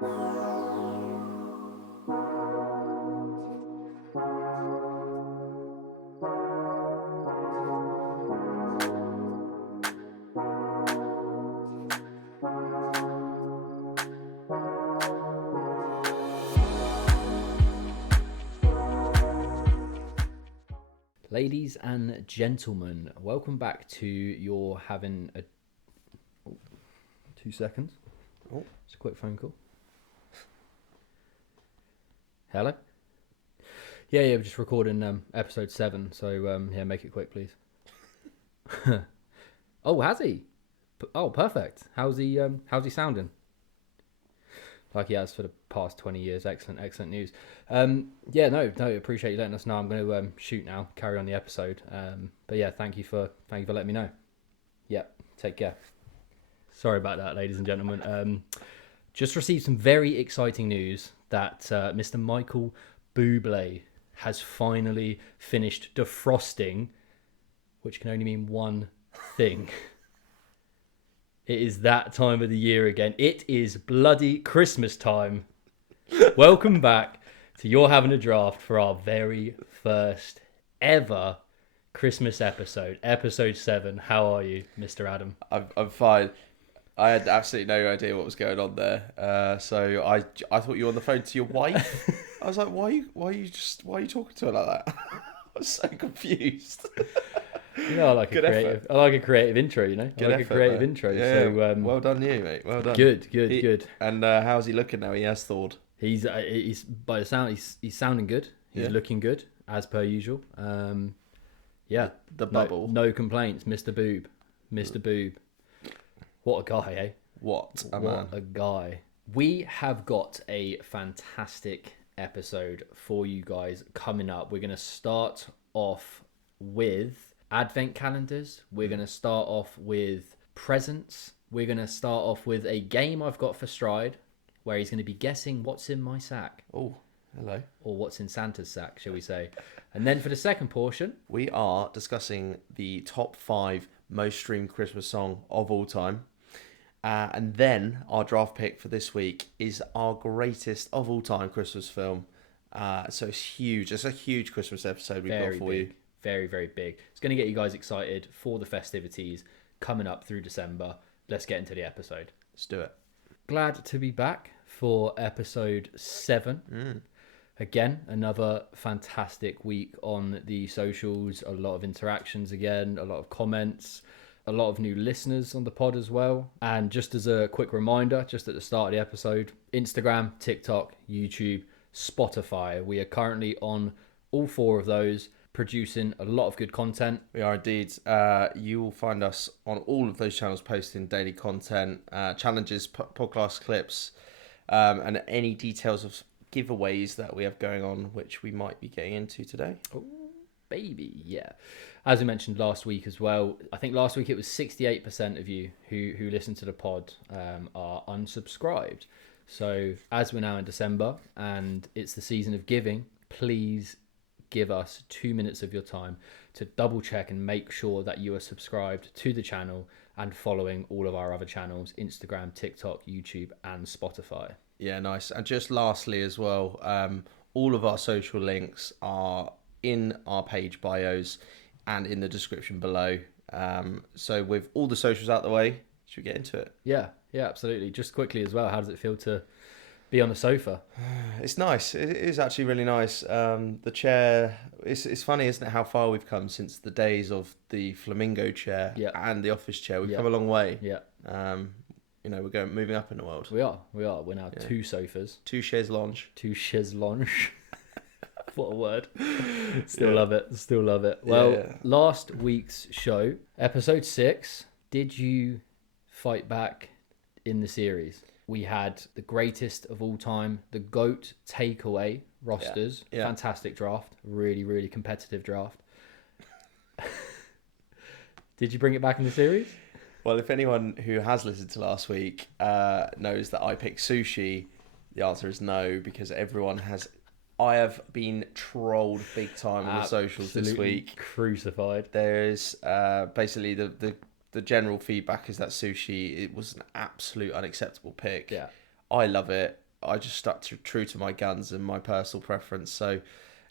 Ladies and gentlemen, welcome back to You're Havin a... Oh, 2 seconds. Oh. It's a quick phone call. Hello? Yeah, we're just recording episode 7, so yeah, make it quick, please. Oh, has he? Oh, perfect. How's he sounding? Like he has for the past 20 years. Excellent news. Yeah, no, appreciate you letting us know. I'm going to shoot now, carry on the episode. But yeah, thank you for letting me know. Yeah, take care. Sorry about that, ladies and gentlemen. Just received some very exciting news that Mr. Michael Bublé has finally finished defrosting, which can only mean one thing. It is that time of the year again. It is bloody Christmas time. Welcome back to You're Having a Draft for our very first ever Christmas episode, episode 7. How are you, Mr. Adam? I'm fine. I had absolutely no idea what was going on there. So I thought you were on the phone to your wife. I was like, why are you talking to her like that? I was so confused. You know, I like a creative intro. You know, Good I like effort, a creative man. intro. Yeah, so well done, you mate. Well done. Good. And how's he looking now? He has thawed. He's by the sound, he's sounding good. He's looking good as per usual. Yeah, the bubble. No complaints, Mr. Boob. What a guy, eh? What a guy. We have got a fantastic episode for you guys coming up. We're going to start off with advent calendars. We're going to start off with presents. We're going to start off with a game I've got for Stride, where he's going to be guessing what's in my sack. Oh, hello. Or what's in Santa's sack, shall we say. And then for the second portion, we are discussing the top 5 most streamed Christmas song of all time. And then our draft pick for this week is our greatest of all time Christmas film. So it's huge. It's a huge Christmas episode we've got for you. Very, very big. It's going to get you guys excited for the festivities coming up through December. Let's get into the episode. Let's do it. Glad to be back for episode 7. Again, another fantastic week on the socials. A lot of interactions again, a lot of comments, a lot of new listeners on the pod as well. And just as a quick reminder, just at the start of the episode, Instagram, TikTok, YouTube, Spotify. We are currently on all 4 of those, producing a lot of good content. We are indeed. You will find us on all of those channels posting daily content, challenges, podcast clips, and any details of giveaways that we have going on, which we might be getting into today. Oh, baby, yeah. As we mentioned last week as well, I think last week it was 68% of you who listened to the pod are unsubscribed. So as we're now in December and it's the season of giving, please give us 2 minutes of your time to double check and make sure that you are subscribed to the channel and following all of our other channels, Instagram, TikTok, YouTube, and Spotify. Yeah, nice. And just lastly as well, all of our social links are in our page bios and in the description below. So with all the socials out the way, should we get into it? Yeah, absolutely. Just quickly as well, how does it feel to be on the sofa? It's nice. It is actually really nice. The chair, it's funny, isn't it, how far we've come since the days of the flamingo chair and the office chair. We've come a long way. Yeah. We're moving up in the world. We are. We're now 2 sofas. 2 chaises lounge. 2 chaises lounge. What a word. Still love it. Well, last week's show, episode 6, did you fight back in the series? We had the greatest of all time, the GO.A.T takeaway rosters. Yeah. Fantastic draft. Really, really competitive draft. Did you bring it back in the series? Well, if anyone who has listened to last week knows that I picked sushi, the answer is no, because I have been trolled big time on the socials this week. Crucified. There's basically the general feedback is that sushi, it was an absolute unacceptable pick. Yeah. I love it. I just stuck true to my guns and my personal preference. So,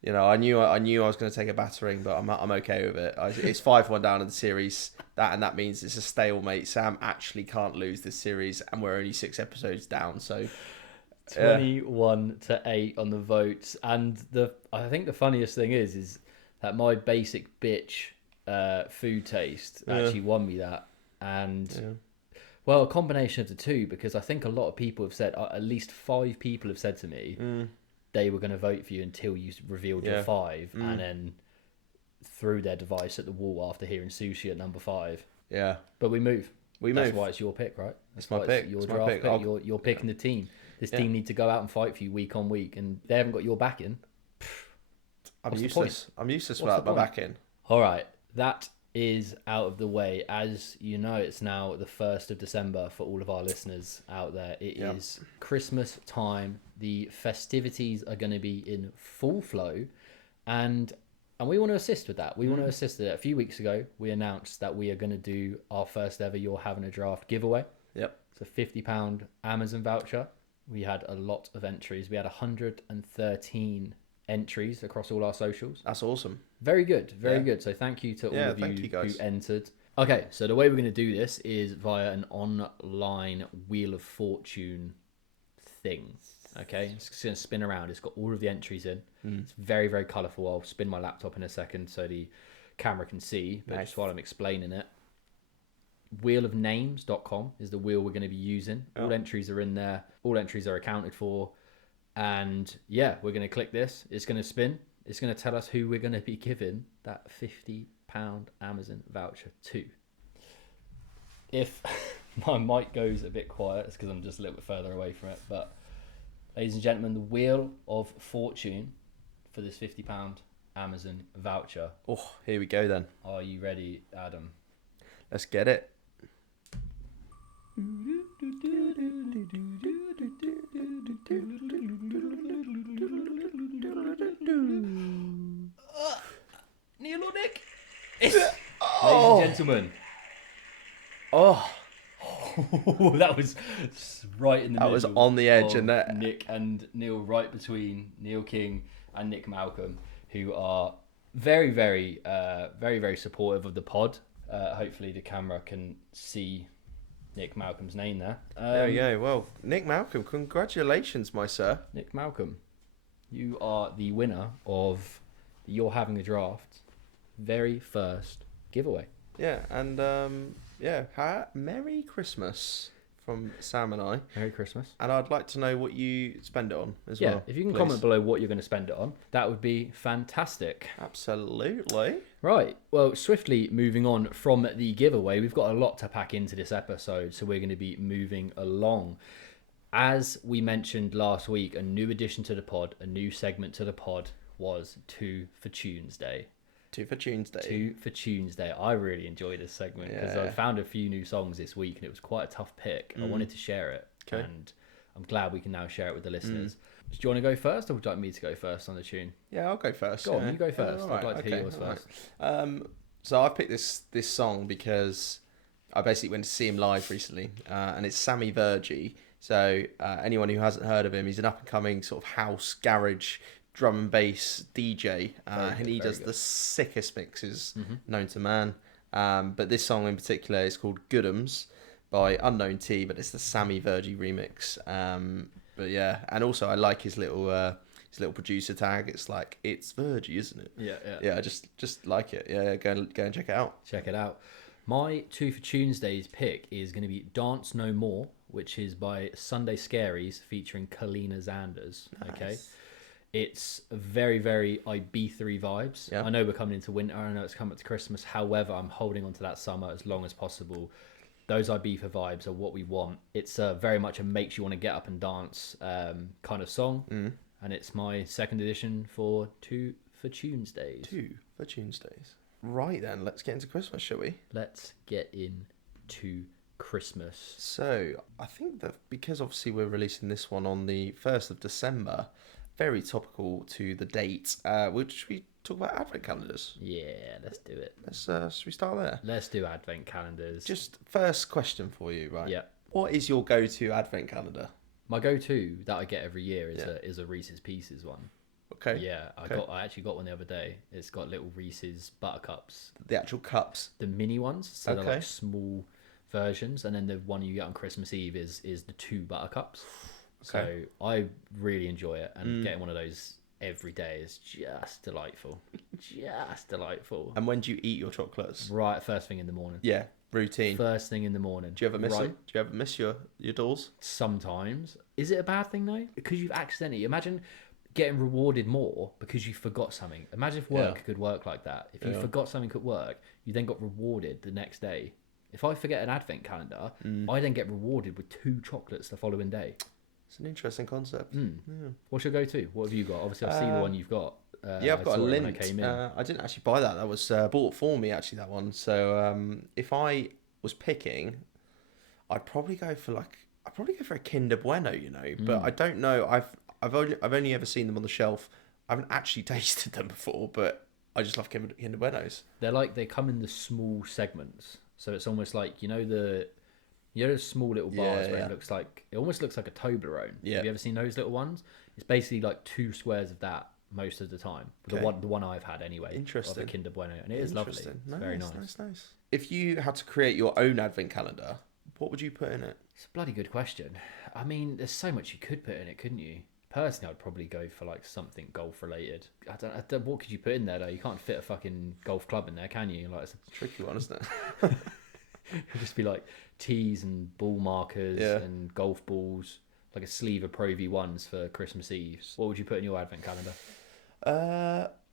you know, I knew I was going to take a battering, but I'm okay with it. It's 5-1 down in the series. That means it's a stalemate. Sam actually can't lose this series, and we're only 6 episodes down. So 21-8 on the votes, and I think the funniest thing is that my basic bitch food taste actually won me that, and well, a combination of the two, because I think a lot of people have said, at least 5 people have said to me they were going to vote for you until you revealed your 5, and then threw their device at the wall after hearing sushi at number 5. Yeah, but we move. That's move. Why it's your pick, right? That's my pick. Your draft pick. You're picking the team. This team need to go out and fight for you week on week, and they haven't got your back in. I'm useless. I'm useless without my back in. All right, that is out of the way. As you know, it's now the 1st of December for all of our listeners out there. It is Christmas time. The festivities are going to be in full flow, and we want to assist with that. We want to assist with it. A few weeks ago, we announced that we are going to do our first ever You're Having a Draft giveaway. Yep. It's a £50 Amazon voucher. We had a lot of entries. We had 113 entries across all our socials. That's awesome. Very good. Very good. So thank you to all of you who entered. Okay, so the way we're going to do this is via an online Wheel of Fortune thing. Okay, it's going to spin around. It's got all of the entries in. It's very, very colourful. I'll spin my laptop in a second so the camera can see, but just while I'm explaining it. Wheelofnames.com is the wheel we're going to be using. All entries are in there. All entries are accounted for. And yeah, we're going to click this. It's going to spin. It's going to tell us who we're going to be giving that £50 Amazon voucher to. If my mic goes a bit quiet, it's because I'm just a little bit further away from it. But ladies and gentlemen, the Wheel of Fortune for this £50 Amazon voucher. Oh, here we go then. Are you ready, Adam? Let's get it. Neil or Nick? Ladies and gentlemen. Oh, that was right in the middle. That was on the edge, and that Nick and Neil, right between Neil King and Nick Malcolm, who are very, very, very, very supportive of the pod. Hopefully the camera can see Nick Malcolm's name there. There we go. Well, Nick Malcolm, congratulations, my sir. Nick Malcolm, you are the winner of the You're Having a Draft very first giveaway. Yeah, and Merry Christmas from Sam and I. Merry Christmas. And I'd like to know what you spend it on as well. Yeah, if you can please. comment below what you're going to spend it on, that would be fantastic. Absolutely. Right, well, swiftly moving on from the giveaway, we've got a lot to pack into this episode, so we're going to be moving along. As we mentioned last week, a new addition to the pod, a new segment to the pod was 2 for Tuesday. 2 for Tuesday. 2 for Tuesday. I really enjoyed this segment because I found a few new songs this week and it was quite a tough pick. I wanted to share it, and I'm glad we can now share it with the listeners. Do you want to go first, or would you like me to go first on the tune? Yeah, I'll go first. Go on, you go first. I'd like to hear yours first. Right. So I picked this song because I basically went to see him live recently, and it's Sammy Vergy. So anyone who hasn't heard of him, he's an up-and-coming sort of house, garage, drum and bass DJ, and he does the sickest mixes known to man. But this song in particular is called Good'ems by Unknown T, but it's the Sammy Vergy remix. But yeah, and also I like his little producer tag. It's like, it's Vergy, isn't it? Yeah. I just like it. Yeah, go and check it out. Check it out. My 2 for Tuesday's pick is going to be Dance No More, which is by Sunday Scaries featuring Kalina Zanders. Nice. Okay. It's very, very Ibiza vibes. Yeah. I know we're coming into winter. I know it's coming to Christmas. However, I'm holding on to that summer as long as possible. Those Ibiza vibes are what we want. It's very much a makes you want to get up and dance kind of song. And it's my second edition for 2 for Tuesdays. 2 for Tuesdays. Right then, let's get into Christmas, shall we? Let's get into Christmas. So, I think that because obviously we're releasing this one on the 1st of December, very topical to the date, should we talk about advent calendars? Yeah, let's do it. Should we start there? Let's do advent calendars. Just first question for you, right? Yeah. What is your go-to advent calendar? My go-to that I get every year is Yeah. a Reese's Pieces one. Okay. Yeah, Okay. I actually got one the other day. It's got little Reese's Buttercups, The actual cups. the mini ones, so they're Okay. like small versions, and then the one you get on Christmas Eve is the two Buttercups. So Okay. I really enjoy it, and getting one of those every day is just delightful, just delightful. And when do you eat your chocolates? Right, first thing in the morning. Yeah, routine. First thing in the morning. Do you ever miss right? them? Do you ever miss your dolls? Sometimes. Is it a bad thing though? Because you've accidentally imagine getting rewarded more because you forgot something. Imagine if work could work like that. If you forgot something at work, you then got rewarded the next day. If I forget an advent calendar, I then get rewarded with 2 chocolates the following day. It's an interesting concept. Yeah. What's your go-to? What have you got? Obviously, I've seen the one you've got. Yeah, I've got a saw it when lint. I came in. I didn't actually buy that. That was bought for me, actually, that one. So if I was picking, I'd probably go for a Kinder Bueno, But I don't know. I've only ever seen them on the shelf. I haven't actually tasted them before, but I just love Kinder Buenos. They come in the small segments, so it's almost like the small little bars where it almost looks like a Toblerone. Yeah. Have you ever seen those little ones? It's basically like 2 squares of that most of the time. Okay. The one I've had anyway. Interesting. Of a Kinder Bueno, and it is lovely. It's very nice. Nice. If you had to create your own advent calendar, what would you put in it? It's a bloody good question. I mean, there's so much you could put in it, couldn't you? Personally, I'd probably go for like something golf related. I don't. What could you put in there though? You can't fit a fucking golf club in there, can you? Like, it's a tricky one, isn't it? It'd just be like tees and ball markers and golf balls, like a sleeve of Pro V1s for Christmas Eve. What would you put in your advent calendar?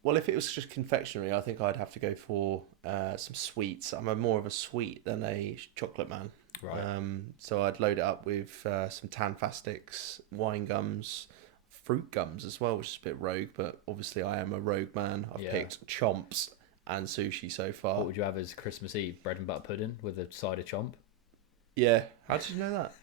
Well, if it was just confectionery, I think I'd have to go for some sweets. I'm more of a sweet than a chocolate man. Right. So I'd load it up with some Tanfastics, wine gums, fruit gums as well, which is a bit rogue, but obviously I am a rogue man. I've picked chomps and sushi so far. What would you have as Christmas Eve? Bread and butter pudding with a side of chomp? Yeah. How did you know that?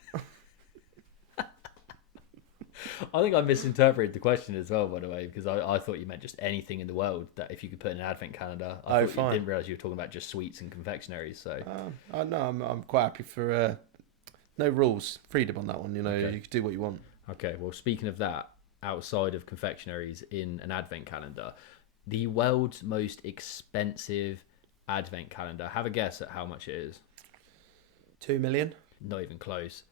I think I misinterpreted the question as well, by the way, because I thought you meant just anything in the world that if you could put in an advent calendar. I didn't realise you were talking about just sweets and confectionaries. So no, I'm quite happy for no rules, freedom on that one. You can do what you want. Okay, well, speaking of that, outside of confectionaries in an advent calendar, the world's most expensive advent calendar. Have a guess at how much it is. 2 million? Not even close.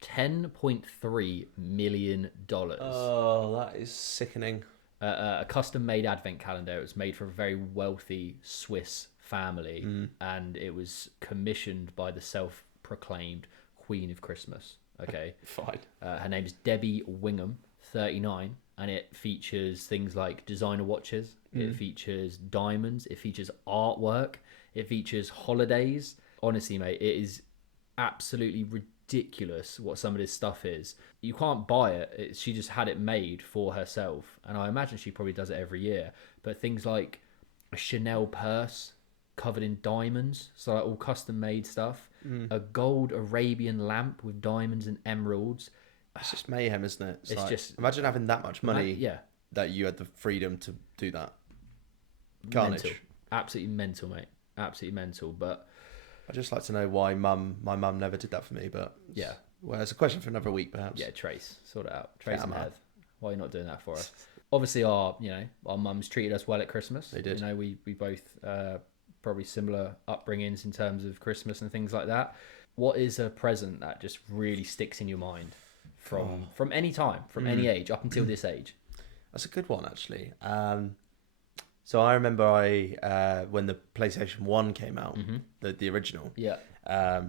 $10.3 million. Oh, that is sickening. A custom-made advent calendar. It was made for a very wealthy Swiss family, and it was commissioned by the self-proclaimed Queen of Christmas. Okay, fine. Her name is Debbie Wingham, 39, and it features things like designer watches. It features diamonds. It features artwork. It features holidays. Honestly, mate, it is absolutely ridiculous what some of this stuff is. You can't buy it. She just had it made for herself, and I imagine she probably does it every year. But things like a Chanel purse covered in diamonds, so like all custom made stuff, a gold Arabian lamp with diamonds and emeralds. It's just mayhem, isn't it? It's just imagine having that much money that you had the freedom to do that. Carnage. Mental. Absolutely mental, mate. Absolutely mental. But I'd just like to know why my mum never did that for me, but well, it's a question for another week, perhaps. Yeah, Trace, sort it out. Trace and Heath, why are you not doing that for us? Obviously, our mums treated us well at Christmas. They did. We both probably similar upbringings in terms of Christmas and things like that. What is a present that just really sticks in your mind from any time, from any age up until this age? That's a good one, actually. So I remember when the PlayStation 1 came out, the original. Yeah.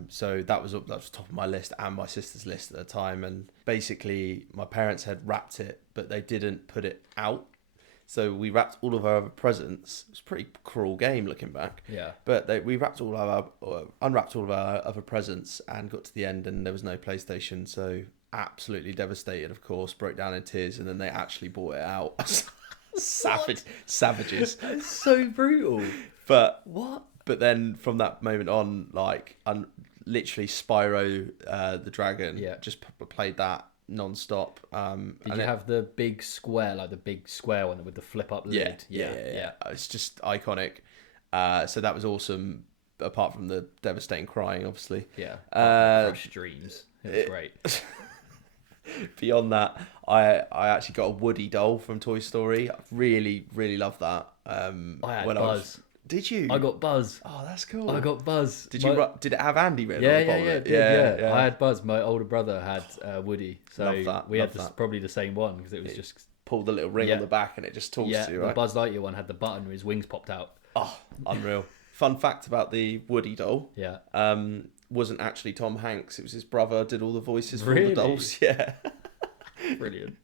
So that was top of my list and my sister's list at the time. And basically, my parents had wrapped it, but they didn't put it out. So we wrapped all of our other presents. It was a pretty cruel game looking back. Yeah. But we unwrapped all of our other presents and got to the end, and there was no PlayStation. So absolutely devastated, of course, broke down in tears, and then they actually bought it out. Savages. That's so brutal. But what? But then from that moment on, literally Spyro the Dragon, just played that non-stop. Did you have the big square, like the big square one with the flip up lid? Yeah. It's just iconic. So that was awesome. Apart from the devastating crying, obviously. Yeah. Crushed dreams. It was great. Beyond that, I actually got a Woody doll from Toy Story. I really, really love that. I had When I was, Buzz. did you? I got Buzz. Oh, that's cool. I got Buzz. Did you? Did it have Andy written on Yeah, the yeah, bottom yeah, of it it? did, yeah. Yeah. I had Buzz. My older brother had Woody. So Love that, we love had this, that. probably the same one because it was just Pull the little ring Yeah. on the back and it just talks yeah. to you, The right? Buzz Lightyear one had the button where his wings popped out. Oh, unreal. Fun fact about the Woody doll. Yeah. Wasn't actually Tom Hanks. It was his brother did all the voices for all Really? the dolls. Yeah. Brilliant.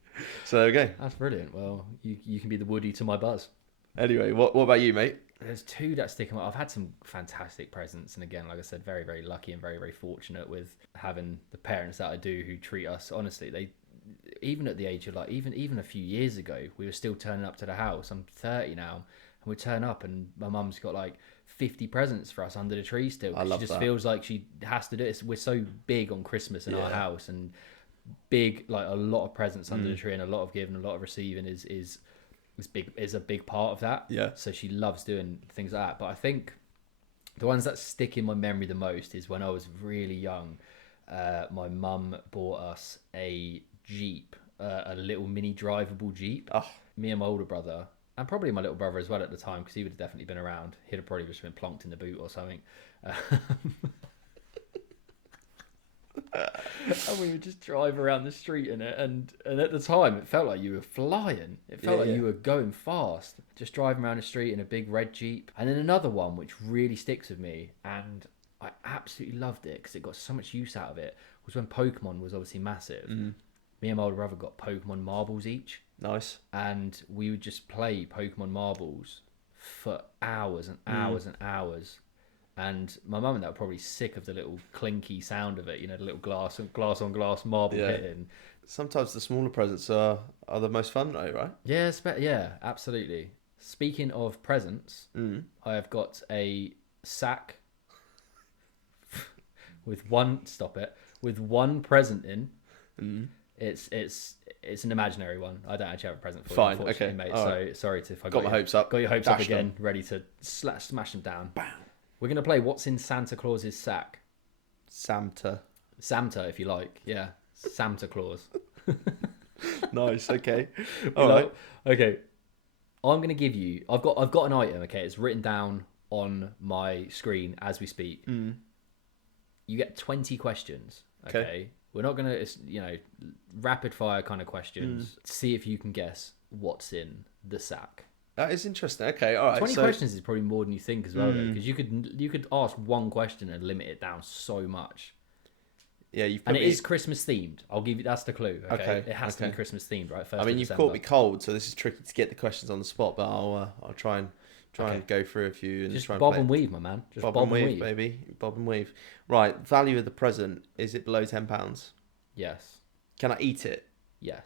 So there we go. That's brilliant. Well, you can be the Woody to my Buzz. Anyway, what about you, mate? There's two that stick in my. I've had some fantastic presents, and again, like I said, very, very lucky and very, very fortunate with having the parents that I do who treat us honestly. They, even at the age of like, even a few years ago, we were still turning up to the house. I'm 30 now, and we turn up, and my mum's got like 50 presents for us under the tree still. I love She just that. feels like she has to do it. We're so big on Christmas in our house, and big, like a lot of presents under the tree, and a lot of giving, a lot of receiving is a big part of that. Yeah. So she loves doing things like that. But I think the ones that stick in my memory the most is when I was really young. My mum bought us a Jeep, a little mini drivable Jeep. Oh. Me and my older brother, and probably my little brother as well at the time, because he would have definitely been around. He'd have probably just been plonked in the boot or something. And we would just drive around the street in it, and at the time it felt like you were flying. It felt like you were going fast, just driving around the street in a big red Jeep. And then another one which really sticks with me, and I absolutely loved it because it got so much use out of it, was when Pokemon was obviously massive. Me and my older brother got Pokemon marbles each, Nice. and we would just play Pokemon marbles for hours and hours and hours. And my mum and dad were probably sick of the little clinky sound of it, you know, the little glass on glass marble hitting. Sometimes the smaller presents are the most fun, though, right? Yeah, yeah, absolutely. Speaking of presents, I have got a sack with one present in. It's an imaginary one. I don't actually have a present for you, Fine, unfortunately, okay, mate. all So right. sorry if I Got my hopes up. Got your hopes up Dashed again, them. ready to smash them down. Bam. We're gonna play What's in Santa Claus's sack. Santa. Santa, if you like. Yeah, Santa Claus. Nice. Okay. All All right. right. Okay. I'm gonna give you. I've got an item. Okay, it's written down on my screen as we speak. You get 20 questions. Okay. We're not gonna. It's, rapid fire kind of questions. See if you can guess what's in the sack. That is interesting. Okay. All right. 20 questions is probably more than you think as well, because you could ask one question and limit it down so much. Yeah, you've. And it is Christmas themed. I'll give you. That's the clue. Okay. It has to be Okay. Christmas themed, right? First I mean, of you've December. caught me cold, so this is tricky to get the questions on the spot. But I'll try and go through a few and Just try and bob play and it. weave, my man. Just Bob and weave, baby. Bob and weave. Right. Value of the present. Is it below £10? Yes. Can I eat it? Yes.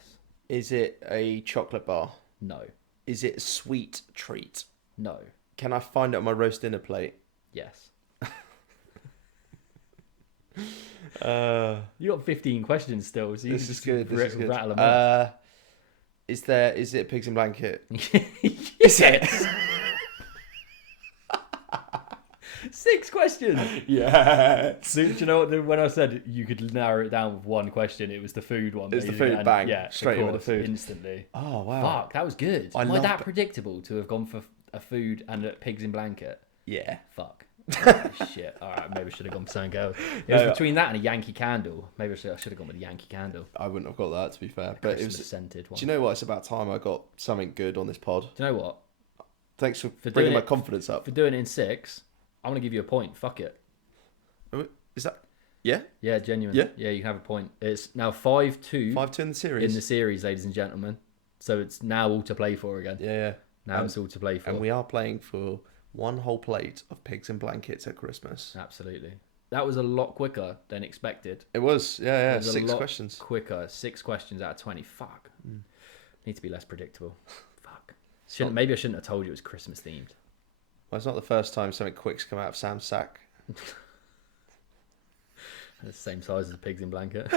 Is it a chocolate bar? No. Is it a sweet treat? No. Can I find it on my roast dinner plate? Yes. You You got 15 questions still, so you This can is just good. This is good. rattle them off. Is it a pigs in blanket? Is it? 6 questions. Yeah. So, do you know what? When I said you could narrow it down with one question, it was the food one. It's the basically, food, and bang, Yeah, straight of in with the course, food. instantly. Oh wow. Fuck, that was good. I Am I love that that. predictable to have gone for a food and a pigs in blanket? Yeah. Fuck. Oh, shit. All right, maybe I should have gone for something else. It was No. between that and a Yankee Candle. Maybe I should have gone with the Yankee Candle. I wouldn't have got that, to be fair. But it Christmas was. scented one. Do you know what? It's about time I got something good on this pod. Do you know what? Thanks for doing bringing my it- confidence up. For doing it in 6, I'm gonna give you a point. Fuck it. Is that? Yeah. Yeah, genuine. Yeah? Yeah, you can have a point. It's now 5-2 5-2 in the series. in the series, ladies and gentlemen. So it's now all to play for again. Yeah. Now it's all to play for. And we are playing for one whole plate of pigs in blankets at Christmas. Absolutely. That was a lot quicker than expected. It was. Yeah. It was a 6 lot questions. quicker. 6 questions out of 20. Fuck. Need to be less predictable. Fuck. Maybe I shouldn't have told you it was Christmas themed. Well, it's not the first time something quick's come out of Sam's sack. It's the same size as a pigs in blanket.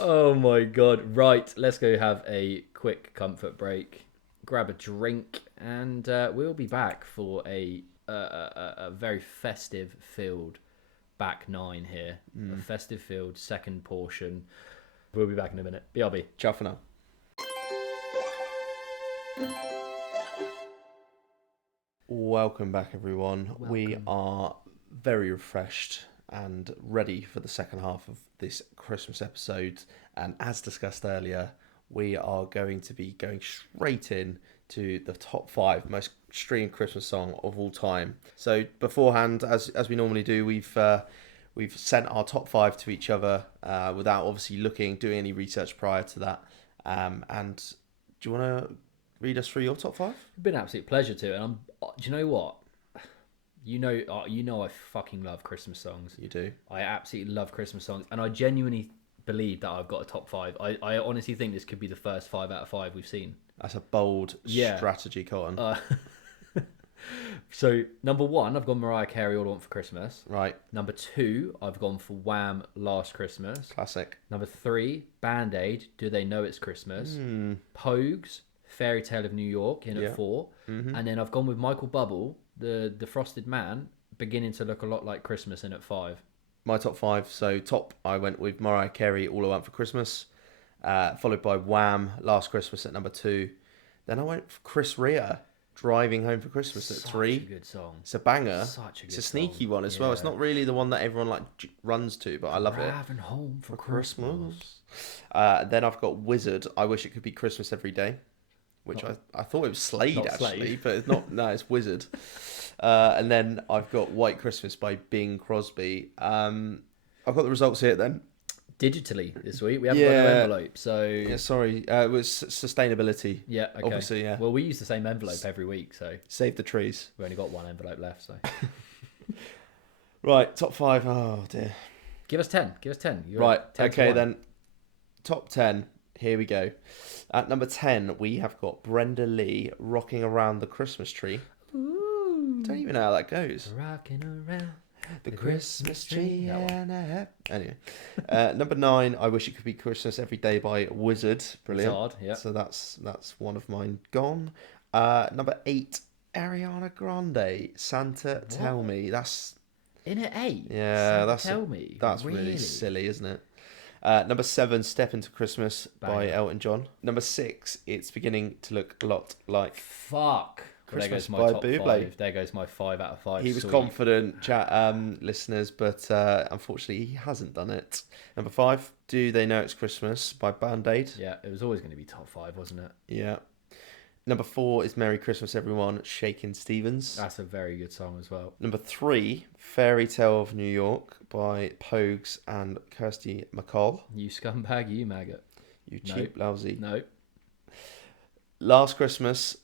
Oh my god. Right, let's go have a quick comfort break. Grab a drink, and we'll be back for a very festive filled back nine here. A festive field, second portion. We'll be back in a minute. BRB. Ciao for now. Welcome back, everyone. We are very refreshed and ready for the second half of this Christmas episode. And as discussed earlier, we are going to be going straight in to the top 5 most streamed Christmas song of all time. So beforehand, as we normally do, we've sent our top 5 to each other without obviously doing any research prior to that. And do you want to read us through your top 5? It's been an absolute pleasure to. And do you know what? You know I fucking love Christmas songs. You do. I absolutely love Christmas songs, and I genuinely believe that I've got a top 5. I honestly think this could be the first 5 out of 5 we've seen. That's a bold strategy, Cotton. So, number 1, I've gone Mariah Carey, All I Want for Christmas. Right. Number 2, I've gone for Wham! Last Christmas. Classic. Number 3, Band Aid, Do They Know It's Christmas? Pogues, Fairy Tale of New York in at 4. And then I've gone with Michael Bublé, the Frosted Man, Beginning to Look a Lot Like Christmas in at 5. My top 5. So top, I went with Mariah Carey, All I Want for Christmas, followed by Wham! Last Christmas at number 2. Then I went for Chris Rea, Driving Home for Christmas at 3. Such a good song. It's a banger. Such a good It's a sneaky song. one as well. It's not really the one that everyone runs to, but I love it. Driving home for Christmas. Then I've got Wizard, I Wish It Could Be Christmas Every Day, which I thought it was Slade actually, Slade. but it's not. No, it's Wizard. And then I've got White Christmas by Bing Crosby. I've got the results here then. Digitally this week. We haven't got no envelope, so... Yeah, sorry. It was sustainability. Yeah, okay. Obviously, yeah. Well, we use the same envelope every week, so... Save the trees. We've only got one envelope left, so... Right, top 5. Oh, dear. Give us 10. You're right, at 10 to okay 1. then. Top 10. Here we go. At number 10, we have got Brenda Lee, Rocking Around the Christmas Tree. Ooh. Don't even know how that goes. Rocking around The Christmas tree. Anyway, number 9, I Wish It Could Be Christmas Every Day by Wizard. Brilliant. Hard, yeah. So that's one of mine gone. Number 8, Ariana Grande, Santa Tell Me. That's in at 8. yeah. Tell me. That's really silly, isn't it? Number 7, Step Into Christmas by Elton John. Number 6, It's Beginning to Look a Lot Like Fuck. Christmas there goes my by top Bublé. 5. There goes my 5 out of 5. He was Sweet. confident, chat listeners, but unfortunately he hasn't done it. Number 5, Do They Know It's Christmas by Band Aid. Yeah, it was always going to be top 5, wasn't it? Yeah. Number 4 is Merry Christmas Everyone, Shakin' Stevens. That's a very good song as well. Number 3, Fairy Tale of New York by Pogues and Kirsty MacColl. You scumbag, you maggot. You cheap lousy. No. Last Christmas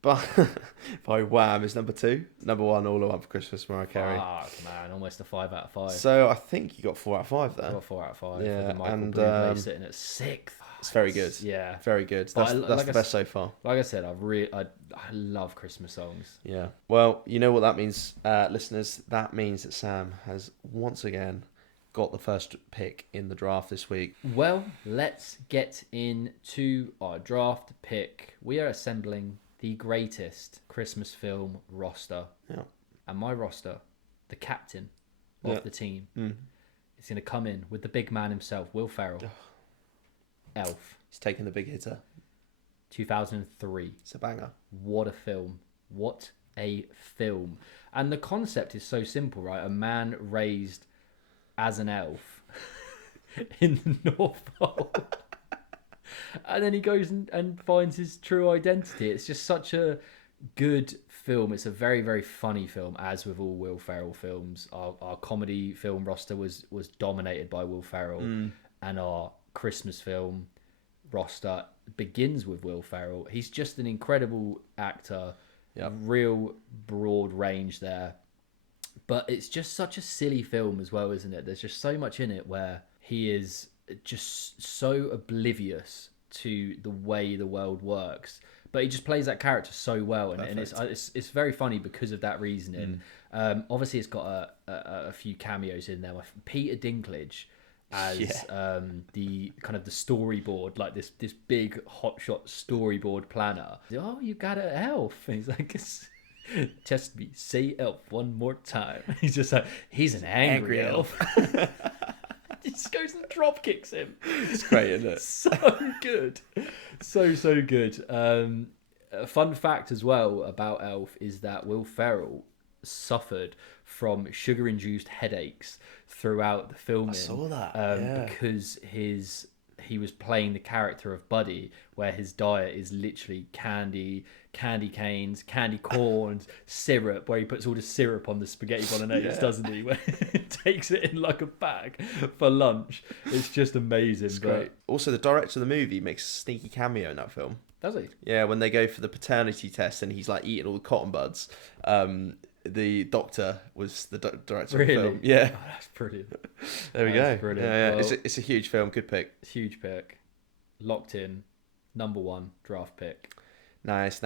by Wham! Is number 2. Number 1, All I Want for Christmas, Mariah Carey. Fuck, man. Almost a 5 out of 5. So I think you got 4 out of 5 there. I got 4 out of 5. Yeah, With Michael and, Bublé sitting at 6th. It's very good. Yeah. Very good. But That's the best so far. Like I said, I love Christmas songs. Yeah. Well, you know what that means, listeners? That means that Sam has once again got the first pick in the draft this week. Well, let's get into our draft pick. We are assembling the greatest Christmas film roster. Yeah. And my roster, the captain of the team, is going to come in with the big man himself, Will Ferrell. Elf. He's taking the big hitter. 2003. It's a banger. What a film. What a film. And the concept is so simple, right? A man raised as an elf in the North Pole. And then he goes and finds his true identity. It's just such a good film. It's a very, very funny film, as with all Will Ferrell films. Our comedy film roster was dominated by Will Ferrell. And our Christmas film roster begins with Will Ferrell. He's just an incredible actor. Yep. Real broad range there. But it's just such a silly film as well, isn't it? There's just so much in it where he is just so oblivious to the way the world works. But he just plays that character so well, and it's very funny because of that reasoning. Obviously, it's got a few cameos in there. Peter Dinklage as the kind of the storyboard, like this big hotshot storyboard planner. Oh, you got an elf. And he's like, Test me, say elf one more time. He's just like, he's an angry elf. He just goes and drop kicks him. It's great, isn't it? So good. So good. A fun fact as well about Elf is that Will Ferrell suffered from sugar-induced headaches throughout the filming. I saw that. Because he was playing the character of Buddy, where his diet is literally candy canes, candy corns, syrup, where he puts all the syrup on the spaghetti bolognese, doesn't he? Where he takes it in like a bag for lunch. It's just amazing. It's great. Also, the director of the movie makes a sneaky cameo in that film. Does he? Yeah, when they go for the paternity test and he's like eating all the cotton buds. The doctor was the director of the film. Yeah. Oh, that's brilliant. There we go. Brilliant. Yeah. Well, it's a huge film. Good pick. Huge pick. Locked in. Number 1 draft pick. Nice.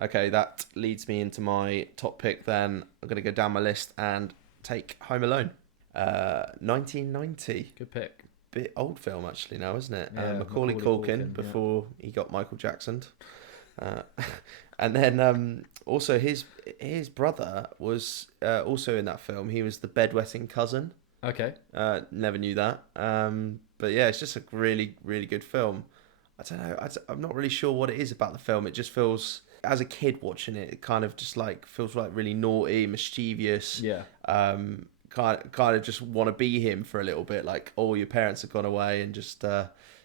Okay, that leads me into my top pick then. I'm going to go down my list and take Home Alone. 1990. Good pick. Bit old film actually now, isn't it? Yeah, Macaulay Culkin before he got Michael Jacksoned. And then also his brother was also in that film. He was the bedwetting cousin. Okay. Never knew that. But yeah, it's just a really, really good film. I don't know. I'm not really sure what it is about the film. It just feels, as a kid watching it, it kind of just like feels like really naughty, mischievous. Yeah. Kind of just want to be him for a little bit. Like, oh, your parents have gone away, and just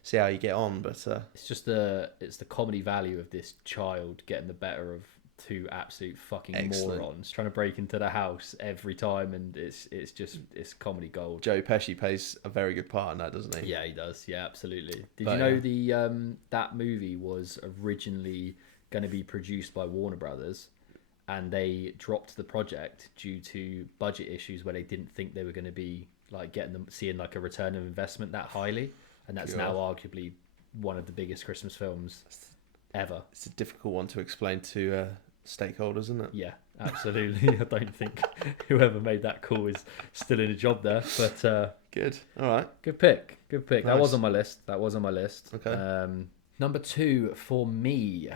see how you get on. But it's just the comedy value of this child getting the better of two absolute fucking morons trying to break into the house every time, and it's comedy gold. Joe Pesci plays a very good part in that, doesn't he? Yeah, he does. Yeah, absolutely. Did you know the that movie was originally going to be produced by Warner Brothers, and they dropped the project due to budget issues where they didn't think they were going to be like seeing like a return of investment that highly, and that's now arguably one of the biggest Christmas films ever. It's a difficult one to explain to stakeholders, isn't it? Yeah, absolutely. I don't think whoever made that call is still in a job there, but good. All right. Good pick. Nice. That was on my list. Okay. Number 2 for me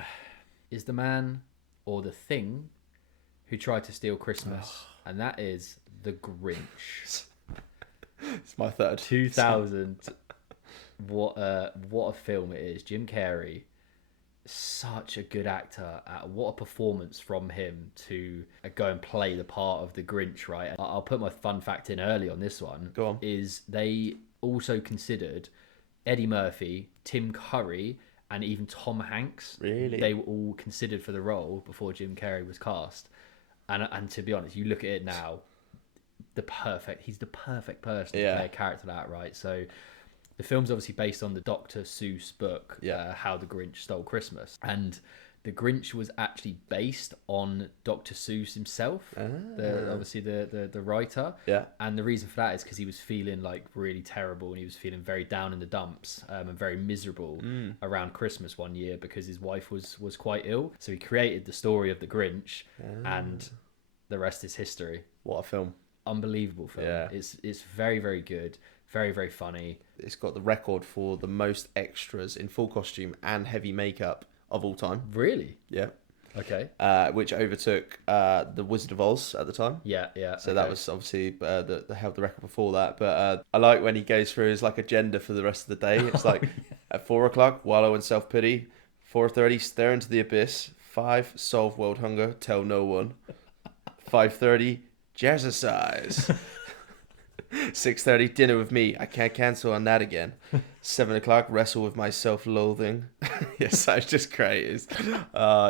is the man or the thing who tried to steal Christmas, and that is the Grinch. It's my third. 2000. What a film it is. Jim Carrey, such a good actor. What a performance from him to go and play the part of the Grinch, right? I'll put my fun fact in early on this one. Go on. Is they also considered Eddie Murphy, Tim Curry, and even Tom Hanks. Really? They were all considered for the role before Jim Carrey was cast. And to be honest, you look at it now, he's the perfect person to play a character like that, right? So the film's obviously based on the Dr. Seuss book, How the Grinch Stole Christmas. And the Grinch was actually based on Dr. Seuss himself, obviously the writer. Yeah. And the reason for that is because he was feeling like really terrible, and he was feeling very down in the dumps and very miserable around Christmas one year because his wife was quite ill. So he created the story of the Grinch, and the rest is history. What a film. Unbelievable film. Yeah. It's very, very good. Very, very funny. It's got the record for the most extras in full costume and heavy makeup of all time. Really? Yeah. Okay. Which overtook the Wizard of Oz at the time. Yeah. So that was obviously held the record before that. But I like when he goes through his like agenda for the rest of the day. It's like at 4:00, wallow in self-pity. 4:30, stare into the abyss. 5, solve world hunger, tell no one. 5:30, jazzercise. 6:30, dinner with me. I can't cancel on that again. 7:00, wrestle with my self-loathing. Yes, that's just great.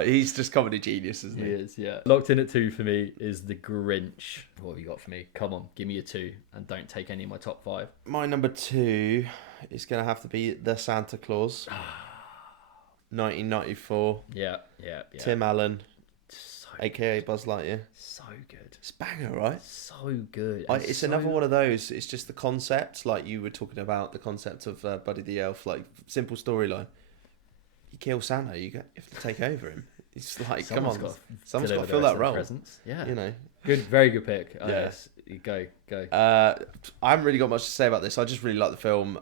He's just comedy genius, isn't he? He is, yeah. Locked in at 2 for me is the Grinch. What have you got for me? Come on, give me a 2, and don't take any of my top 5. My number 2 is going to have to be The Santa Claus. 1994. Yeah. Tim Allen, aka Buzz Lightyear. So good. It's banger, right? So good. It's another one of those. It's just the concept, like you were talking about the concept of Buddy the Elf, like simple storyline. You kill Santa, you have to take over him. It's like, someone's got to fill that role. Presents. Yeah, you know. Good, very good pick. Yeah. Yes. Go. I haven't really got much to say about this. I just really like the film.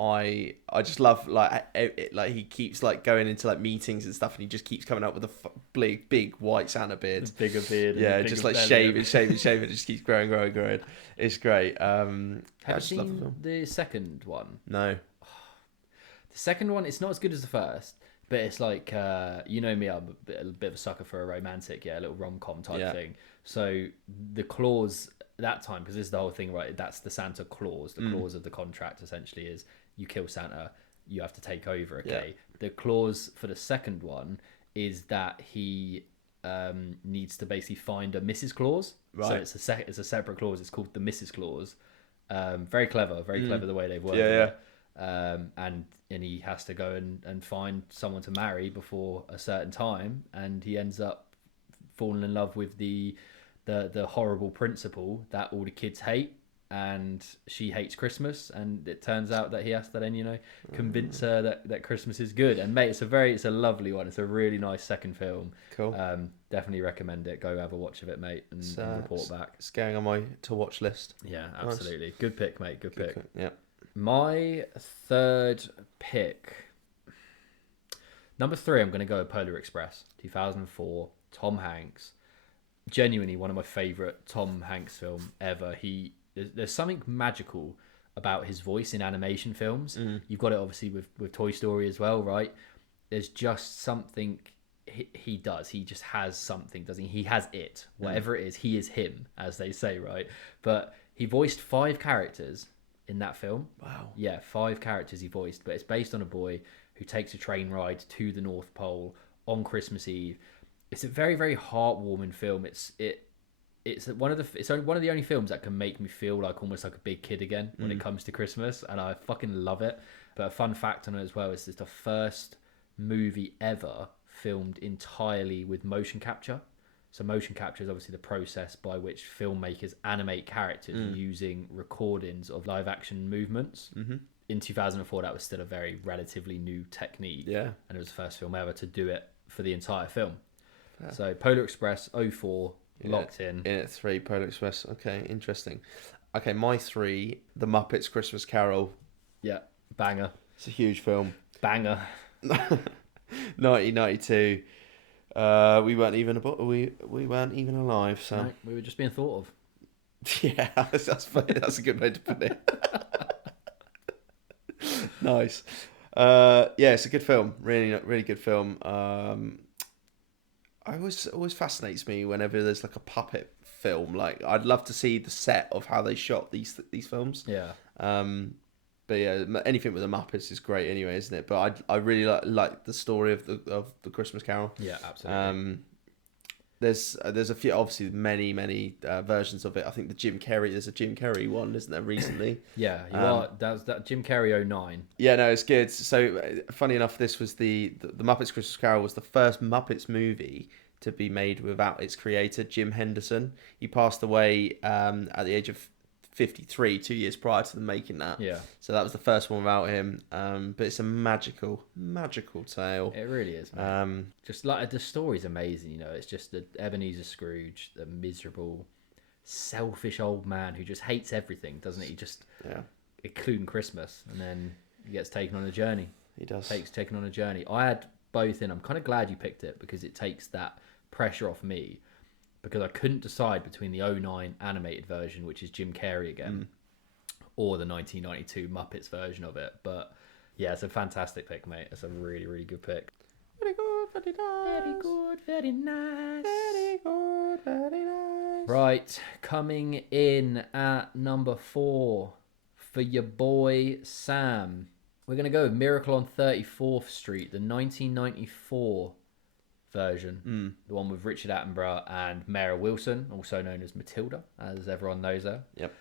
I just love like he keeps like going into like meetings and stuff, and he just keeps coming up with a big white Santa beard, The bigger beard. And yeah, the just bigger like belly. shaving, it just keeps growing. It's great. I Have you just love the seen film. the second one? No. The second one, it's not as good as the first, but it's like you know me, I'm a bit of a sucker for a romantic, a little rom-com type thing. So the clause that time, because this is the whole thing, right? That's the Santa clause. The clause of the contract essentially is you kill Santa, you have to take over. Okay. The clause for the second one is that he needs to basically find a Mrs. Claus. Right. So it's a separate clause. It's called the Mrs. Clause. Very clever the way they've worded Yeah. it. And he has to go and find someone to marry before a certain time, and he ends up falling in love with the horrible principal that all the kids hate, and she hates Christmas, and it turns out that he has to then convince her that Christmas is good. And mate, it's a lovely one. It's a really nice second film. Cool. Definitely recommend it. Go have a watch of it, mate, and report back. It's going on my to watch list. Yeah, absolutely. Nice. Good pick, mate. Good pick. Yeah. My third pick, number 3, I'm going to go with Polar Express, 2004, Tom Hanks. Genuinely one of my favourite Tom Hanks film ever. There's something magical about his voice in animation films. You've got it obviously with Toy Story as well, right? There's just something he does. He just has something, doesn't he? He has it. Whatever it is, he is him, as they say, right? But he voiced 5 characters in that film. Wow. Yeah, 5 characters he voiced, but it's based on a boy who takes a train ride to the North Pole on Christmas Eve. It's a very, very heartwarming film. It's one of the only films that can make me feel like almost like a big kid again when it comes to Christmas, and I fucking love it. But a fun fact on it as well is it's the first movie ever filmed entirely with motion capture. So motion capture is obviously the process by which filmmakers animate characters using recordings of live action movements. In 2004, that was still a very relatively new technique. Yeah. And it was the first film ever to do it for the entire film. Yeah. So Polar Express, 04, locked in. In at 3, Polar Express. Okay, interesting. Okay, my 3, The Muppets Christmas Carol. Yeah, banger. It's a huge film. Banger. 1992. We weren't even alive, so no, we were just being thought of. Yeah, that's funny. That's a good way to put it. Nice. Yeah, it's a good film. Really good film. I always fascinates me whenever there's like a puppet film. Like, I'd love to see the set of how they shot these films. Yeah. But yeah, anything with the Muppets is great anyway, isn't it? But I really like the story of the Christmas Carol. Yeah, absolutely. There's a few, obviously many versions of it. I think there's a Jim Carrey one, isn't there, recently? Yeah, that Jim Carrey 09. Yeah, no, it's good. So funny enough, this was the Muppets Christmas Carol was the first Muppets movie to be made without its creator, Jim Henderson. He passed away at the age of 53, 2 years prior to them making that. Yeah. So that was the first one without him. But it's a magical tale. It really is, man. Just like the story's amazing, It's just the Ebenezer Scrooge, the miserable, selfish old man who just hates everything, doesn't he? Just including Christmas, and then he gets taken on a journey. He does. Taken on a journey. I had both in. I'm kind of glad you picked it because it takes that pressure off me. Because I couldn't decide between the 09 animated version, which is Jim Carrey again, or the 1992 Muppets version of it. But yeah, it's a fantastic pick, mate. It's a really, really good pick. Very good, very nice. Very good, very nice. Very good, very nice. Right, coming in at number 4 for your boy Sam. We're going to go with Miracle on 34th Street, the 1994 version, the one with Richard Attenborough and Mara Wilson, also known as Matilda, as everyone knows her. Yep.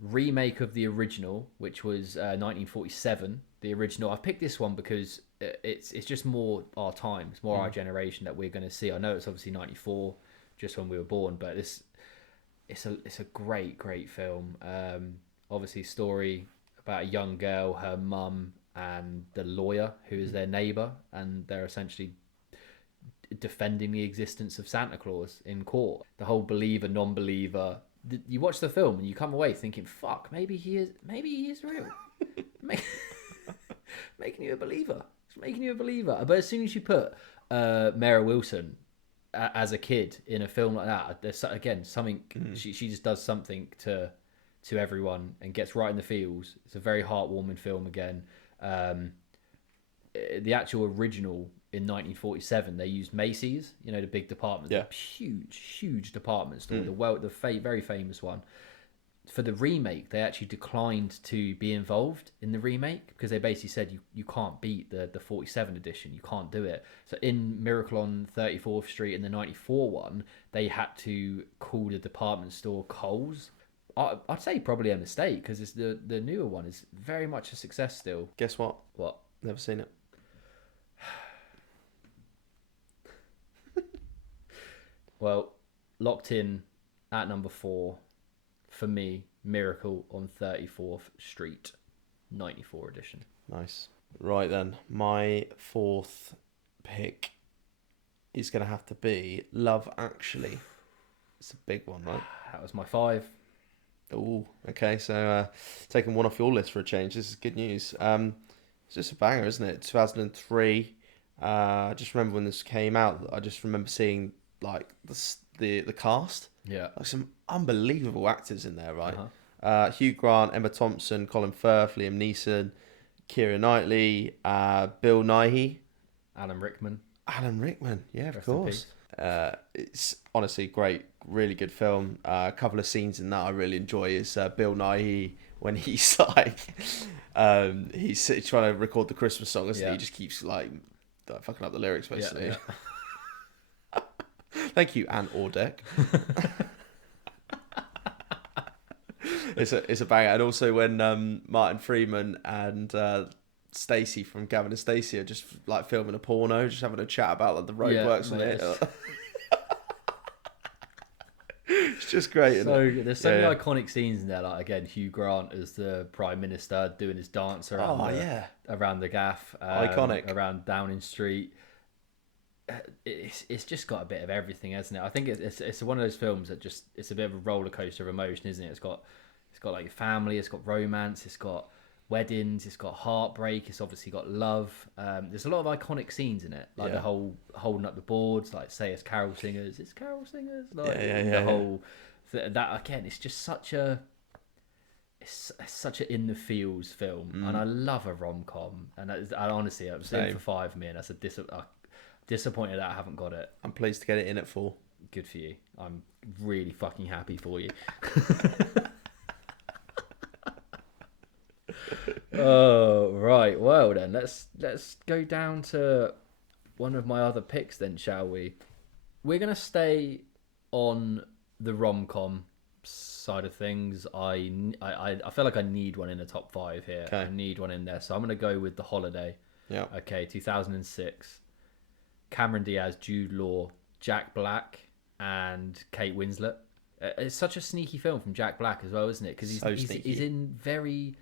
Remake of the original, which was 1947. The original. I've picked this one because it's just more our time. It's more our generation that we're going to see. I know it's obviously 94, just when we were born, but it's a great film. Obviously, story about a young girl, her mum, and the lawyer who is their neighbour, and they're essentially defending the existence of Santa Claus in court. The whole believer, non-believer. You watch the film and you come away thinking, "Fuck, maybe he is real." making you a believer. It's making you a believer. But as soon as you put Mara Wilson as a kid in a film like that, there's again something. She just does something to everyone and gets right in the feels. It's a very heartwarming film again. The actual original in 1947, they used Macy's, the big department, Yeah. huge department store, very famous one. For the remake, they actually declined to be involved in the remake because they basically said you can't beat the 47 edition, you can't do it. So in Miracle on 34th Street in the 94 one, they had to call the department store Kohl's. I'd say probably a mistake because it's the newer one is very much a success still. Guess what? What? Never seen it. Well, locked in at number 4 for me, Miracle on 34th Street, 94 edition. Nice. Right then, my fourth pick is going to have to be Love Actually. It's a big one, right? That was my 5. Oh, okay. So taking one off your list for a change. This is good news. It's just a banger, isn't it? 2003. I just remember when this came out. I just remember seeing like the cast. Yeah. Like some unbelievable actors in there, right? Uh-huh. Hugh Grant, Emma Thompson, Colin Firth, Liam Neeson, Keira Knightley, Bill Nighy, Alan Rickman. Yeah, of Rest in course. It's honestly great, really good film. A couple of scenes in that I really enjoy is Bill Nighy when he's like, he's trying to record the Christmas song, isn't he? He just keeps like fucking up the lyrics basically. Yeah. Thank you, Anne Ordeck. It's a banger, and also when Martin Freeman and Stacey from Gavin and Stacey are just like filming a porno, just having a chat about like the roadworks on it. It's just great. There's so many iconic scenes in there. Like again, Hugh Grant as the Prime Minister doing his dance around around the gaff, iconic around Downing Street. It's just got a bit of everything, hasn't it? I think it's one of those films that just it's a bit of a roller coaster of emotion, isn't it? It's got like family, it's got romance, it's got weddings, it's got heartbreak, it's obviously got love. There's a lot of iconic scenes in it, like the whole holding up the boards, like say it's carol singers, like the whole that again. It's just such a in the feels film, and I love a rom-com, and honestly, I'm saying for 5 men, that's disappointed that I haven't got it. I'm pleased to get it in at 4. Good for you. I'm really fucking happy for you. Oh, right. Well then, let's go down to one of my other picks then, shall we? We're gonna stay on the rom-com side of things. I feel like I need one in the top 5 here. Okay. I need one in there, so I'm gonna go with The Holiday. Yeah. Okay, 2006. Cameron Diaz, Jude Law, Jack Black, and Kate Winslet. It's such a sneaky film from Jack Black as well, isn't it? Because he's in very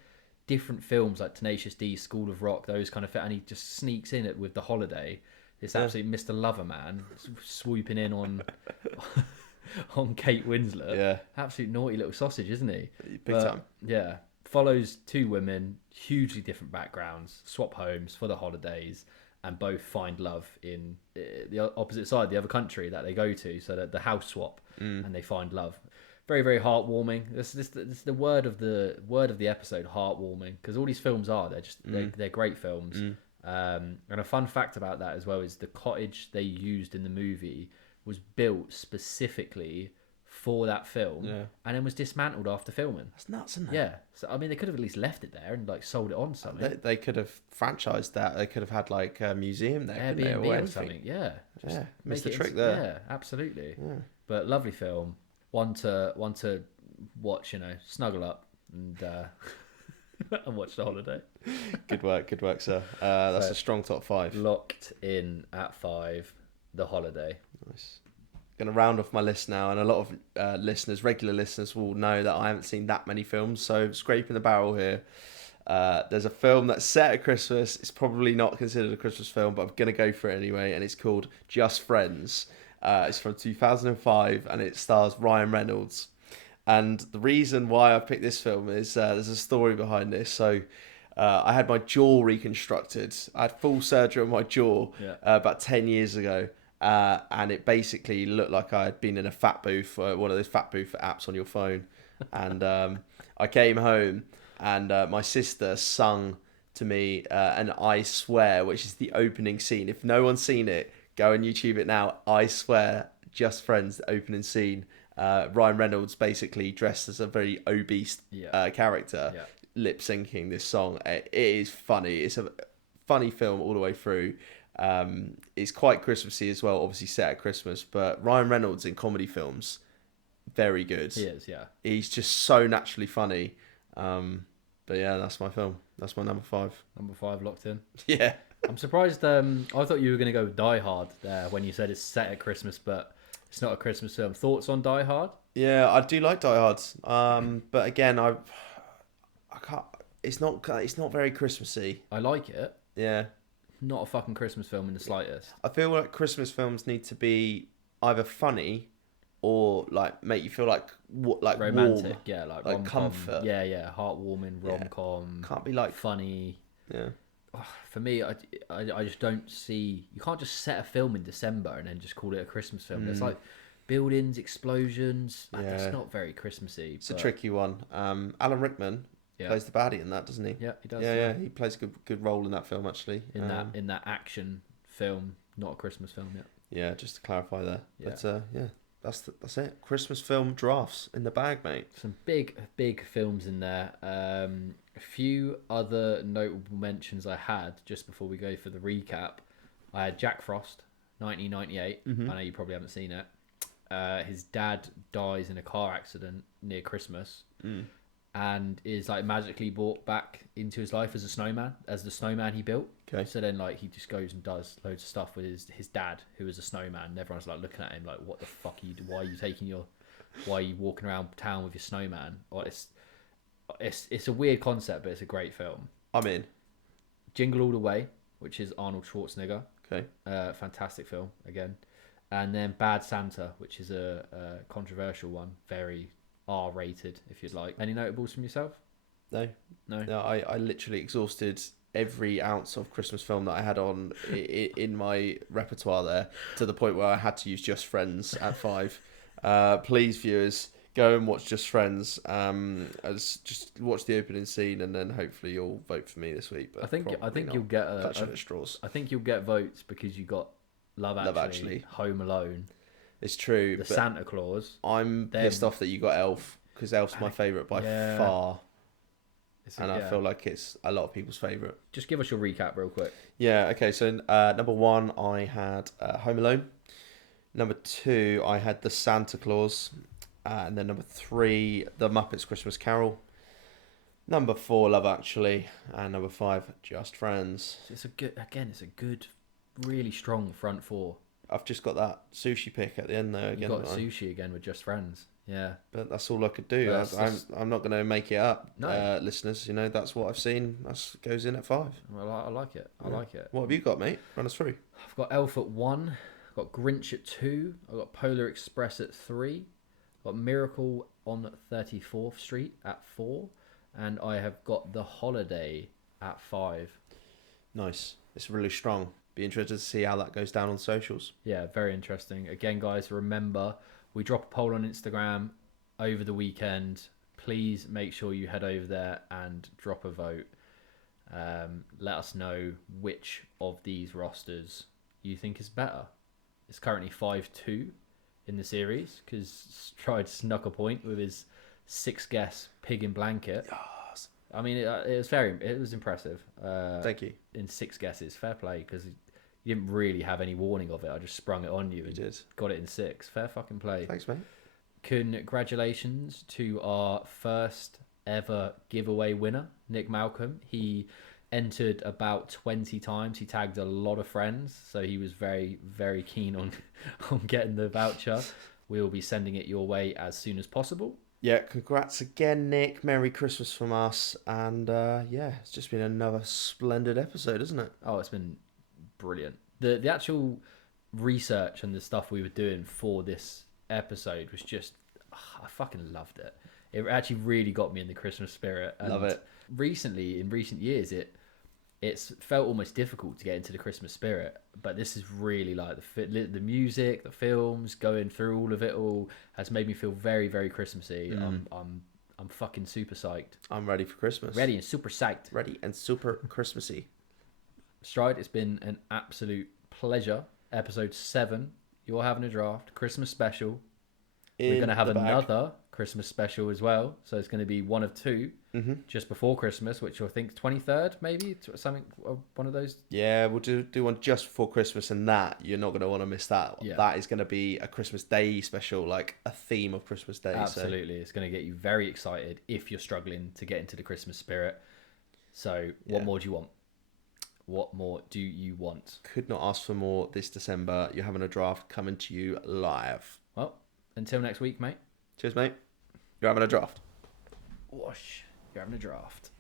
different films like Tenacious D, School of Rock, those kind of, and he just sneaks in it with The Holiday. This absolute Mr. Loverman swooping in on on Kate Winslet. Yeah, absolute naughty little sausage, isn't he? Big time. Yeah, follows 2 women, hugely different backgrounds, swap homes for the holidays, and both find love in the opposite side, the other country that they go to, so that the house swap, and they find love. Very, very heartwarming. This is the word of the episode, heartwarming, because all these films they're great films. And a fun fact about that as well is the cottage they used in the movie was built specifically for that film, and then was dismantled after filming. That's nuts, isn't it? Yeah. So I mean, they could have at least left it there and like sold it on something. They could have franchised that. They could have had like a museum there, Airbnb or something. Yeah. Yeah, missed the Make it trick there. Yeah, absolutely. Yeah. But lovely film. One to watch. Snuggle up and and watch The Holiday. Good work, sir. That's a strong top 5. Locked in at 5. The Holiday. Nice. Going to round off my list now, and a lot of regular listeners will know that I haven't seen that many films, so scraping the barrel here. There's a film that's set at Christmas. It's probably not considered a Christmas film, but I'm going to go for it anyway, and it's called Just Friends. It's from 2005, and it stars Ryan Reynolds. And the reason why I picked this film is there's a story behind this. So I had my jaw reconstructed. I had full surgery on my jaw Yeah. about 10 years ago. And it basically looked like I had been in a fat booth, one of those fat booth apps on your phone. And I came home and my sister sung to me an I Swear, which is the opening scene. If no one's seen it, go and YouTube it now. I Swear, Just Friends, the opening scene. Ryan Reynolds basically dressed as a very obese character, lip syncing this song. It is funny. It's a funny film all the way through. It's quite Christmassy as well, obviously set at Christmas. But Ryan Reynolds in comedy films, very good. He is, yeah. He's just so naturally funny. But yeah, that's my film. That's my number 5. Number 5 locked in. Yeah. I'm surprised. I thought you were going to go Die Hard there when you said it's set at Christmas, but it's not a Christmas film. Thoughts on Die Hard? Yeah, I do like Die Hard. But again, I can't. It's not very Christmassy. I like it. Yeah. Not a fucking Christmas film in the slightest. I feel like Christmas films need to be either funny or like make you feel like Romantic, warm, yeah, like like rom-com. comfort. Yeah, heartwarming rom-com. Can't be like funny. Yeah. For me, I just don't see. You can't just set a film in December and then just call it a Christmas film. There's like buildings, explosions. That's not very Christmassy. It's a tricky one. Alan Rickman plays the baddie in that, doesn't he? Yeah, he does. Yeah, he plays a good role in that film actually. In that action film, not a Christmas film yet. Yeah, just to clarify there. Yeah. But that's it. Christmas film drafts in the bag, mate. Some big films in there. A few other notable mentions I had just before we go for the recap. I had Jack Frost, 1998. I know you probably haven't seen it. His dad dies in a car accident near Christmas, and is like magically brought back into his life as a snowman, as the snowman he built. Okay. So then like he just goes and does loads of stuff with his dad, who is a snowman. And everyone's like looking at him like, what the fuck are you? Why are you walking around town with your snowman? Or it's a weird concept, but it's a great film. I'm in. Jingle All the Way, which is Arnold Schwarzenegger. Okay. Fantastic film again. And then Bad Santa, which is a controversial one, very R-rated, if you'd like. Any notables from yourself? No. I literally exhausted every ounce of Christmas film that I had on in my repertoire there, to the point where I had to use Just Friends at 5. Please, viewers, go and watch Just Friends. Just watch the opening scene, and then hopefully you'll vote for me this week. But I think you'll get clutching at straws. I think you'll get votes because you got Love Actually, Home Alone. It's true. The Santa Claus. I'm pissed off that you got Elf, because Elf's my favourite by far. I feel like it's a lot of people's favourite. Just give us your recap real quick. Yeah, okay. So number 1, I had Home Alone. Number 2, I had The Santa Claus. And then number 3, The Muppets Christmas Carol. Number 4, Love Actually. And number 5, Just Friends. It's a good, really strong front 4. I've just got that sushi pick at the end there again. You got sushi again with Just Friends. Yeah. But that's all I could do. I'm not going to make it up, listeners. You know, that's what I've seen. That goes in at 5. Well, I like it. I like it. What have you got, mate? Run us through. I've got Elf at 1. I've got Grinch at 2. I've got Polar Express at 3. I've got Miracle on 34th Street at 4. And I have got The Holiday at 5. Nice. It's really strong. Be interested to see how that goes down on socials. Yeah, very interesting. Again, guys, remember, we drop a poll on Instagram over the weekend. Please make sure you head over there and drop a vote. Let us know which of these rosters you think is better. It's currently 5-2 in the series because Stride snuck a point with his 6-guess pig in blanket. Yes. I mean, it was impressive. Thank you. In 6 guesses, fair play, because you didn't really have any warning of it. I just sprung it on you and got it in 6. Fair fucking play. Thanks, mate. Congratulations to our first ever giveaway winner, Nick Malcolm. He entered about 20 times. He tagged a lot of friends, so he was very, very keen on getting the voucher. We'll be sending it your way as soon as possible. Yeah, congrats again, Nick. Merry Christmas from us. And it's just been another splendid episode, isn't it? Oh, it's been brilliant. The actual research and the stuff we were doing for this episode was just, I fucking loved it. It actually really got me in the Christmas spirit. And Love it. recently, in recent years, it's felt almost difficult to get into the Christmas spirit. But this is really like the music, the films, going through all of it all has made me feel very, very Christmassy. I'm fucking super psyched. I'm ready for Christmas. Ready and super psyched. Ready and super Christmassy. Stride, it's been an absolute pleasure. Episode 7, You're Having a Draft, Christmas special. We're going to have another Christmas special as well. So it's going to be one of two just before Christmas, which I think 23rd, maybe? Something, one of those. Yeah, we'll do one just before Christmas, and that, you're not going to want to miss that. Yeah. That is going to be a Christmas Day special, like a theme of Christmas Day. Absolutely. It's going to get you very excited if you're struggling to get into the Christmas spirit. So what more do you want? What more do you want? Could not ask for more this December. You're having a draft coming to you live. Well, until next week, mate. Cheers, mate. You're having a draft. Whoosh. You're having a draft.